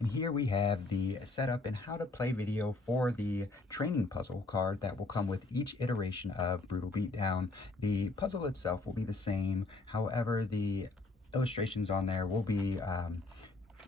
And here we have the setup and how to play video for the training puzzle card that will come with each iteration of Brutal Beatdown. The puzzle itself will be the same, however the illustrations on there will be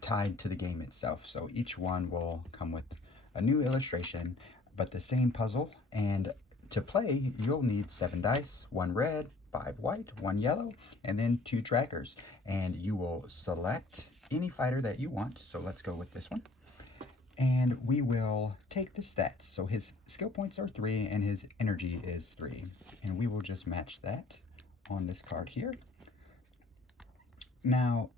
tied to the game itself. So each one will come with a new illustration, but the same puzzle. And to play, you'll need 7 dice, 1 red, 5 white, 1 yellow, and then 2 trackers. And you will select any fighter that you want. So let's go with this one. And we will take the stats. So his skill points are 3 and his energy is 3. And we will just match that on this card here. Now,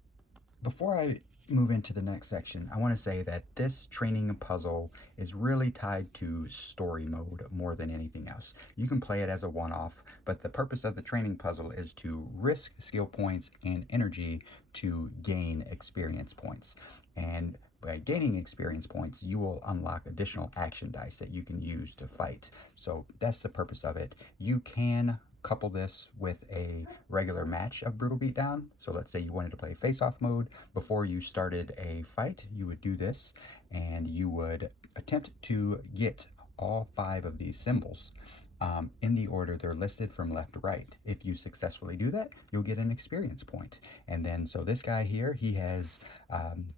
before I move into the next section, I want to say that this training puzzle is really tied to story mode more than anything else. You can play it as a one-off, but the purpose of the training puzzle is to risk skill points and energy to gain experience points. And by gaining experience points, you will unlock additional action dice that you can use to fight. So that's the purpose of it. You can couple this with a regular match of Brutal Beatdown. So let's say you wanted to play face-off mode. Before you started a fight, you would do this, and you would attempt to get all 5 of these symbols in the order they're listed from left to right. If you successfully do that, you'll get an experience point. And then, so this guy here, he has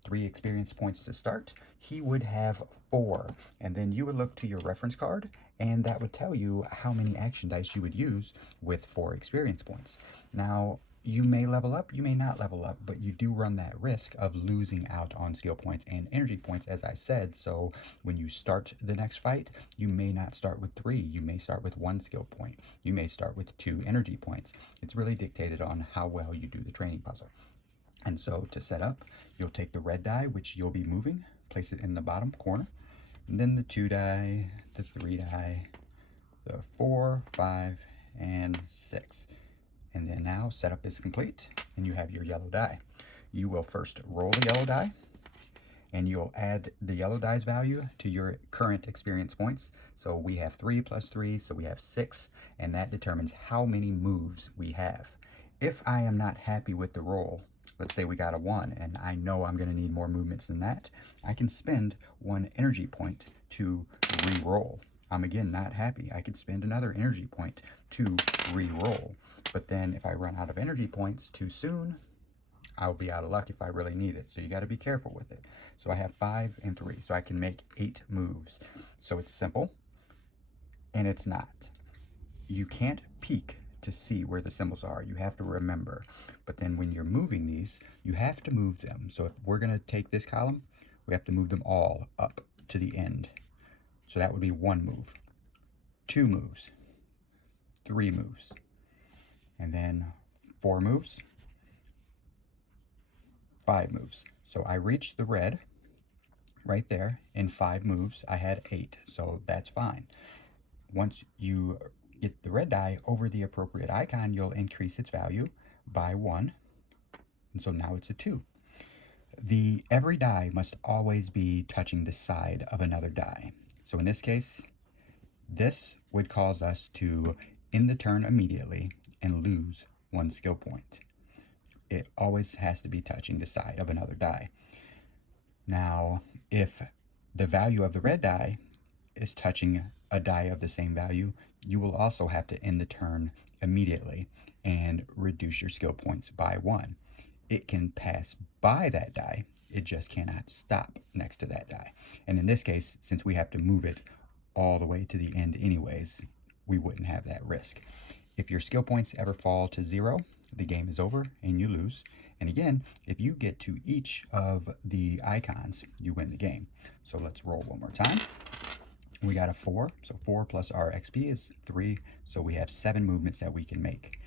3 experience points to start. He would have 4. And then you would look to your reference card, and that would tell you how many action dice you would use with 4 experience points. Now, you may level up, you may not level up, but you do run that risk of losing out on skill points and energy points, as I said. So when you start the next fight, you may not start with 3. You may start with 1 skill point. You may start with 2 energy points. It's really dictated on how well you do the training puzzle. And so to set up, you'll take the red die, which you'll be moving, place it in the bottom corner, and then the 2 die, the 3 die, the 4, 5, and 6. And then now setup is complete and you have your yellow die. You will first roll the yellow die and you'll add the yellow die's value to your current experience points. So we have 3 plus 3, so we have 6, and that determines how many moves we have. If I am not happy with the roll, let's say we got a 1 and I know I'm going to need more movements than that, I can spend 1 energy point to re-roll. I'm again not happy. I could spend another energy point to re-roll. But then if I run out of energy points too soon, I'll be out of luck if I really need it. So you got to be careful with it. So I have 5 and 3, so I can make 8 moves. So it's simple, and it's not. You can't peek to see where the symbols are. You have to remember. But then when you're moving these, you have to move them. So if we're going to take this column, we have to move them all up to the end. So that would be 1 move, 2 moves, 3 moves, and then 4 moves, 5 moves. So I reached the red right there in 5 moves. I had 8, so that's fine. Once you get the red die over the appropriate icon, you'll increase its value by 1, and so now it's a 2. Every die must always be touching the side of another die. So in this case, this would cause us to end the turn immediately and lose 1 skill point. It always has to be touching the side of another die. Now, if the value of the red die is touching a die of the same value, you will also have to end the turn immediately and reduce your skill points by 1. It can pass by that die, it just cannot stop next to that die. And in this case, since we have to move it all the way to the end anyways, we wouldn't have that risk. If your skill points ever fall to 0, the game is over and you lose. And again, if you get to each of the icons, you win the game. So let's roll one more time. We got a 4, so 4 plus our XP is 3, so we have 7 movements that we can make.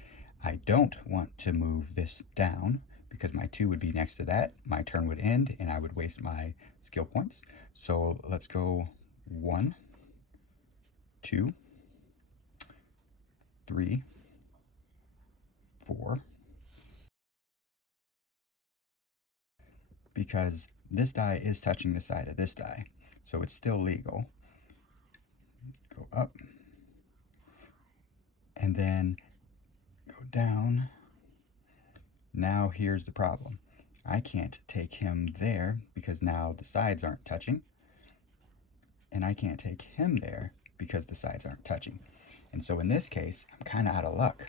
I don't want to move this down because my 2 would be next to that. My turn would end and I would waste my skill points. So let's go 1, 2, 3, 4, because this die is touching the side of this die, so it's still legal. Go up, and then go down. Now here's the problem. I can't take him there because now the sides aren't touching. And I can't take him there because the sides aren't touching. And so in this case, I'm kind of out of luck.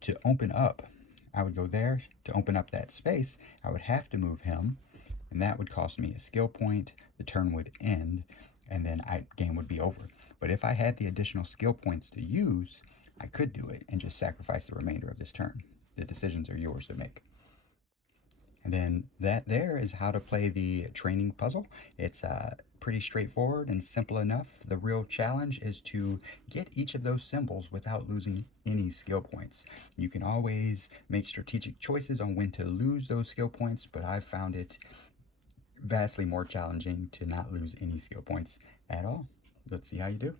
To open up, I would go there to open up that space. I would have to move him, and that would cost me a skill point. The turn would end, and then game would be over. But if I had the additional skill points to use, I could do it and just sacrifice the remainder of this turn. The decisions are yours to make. And then that there is how to play the training puzzle. It's pretty straightforward and simple enough. The real challenge is to get each of those symbols without losing any skill points. You can always make strategic choices on when to lose those skill points, but I've found it vastly more challenging to not lose any skill points at all. Let's see how you do.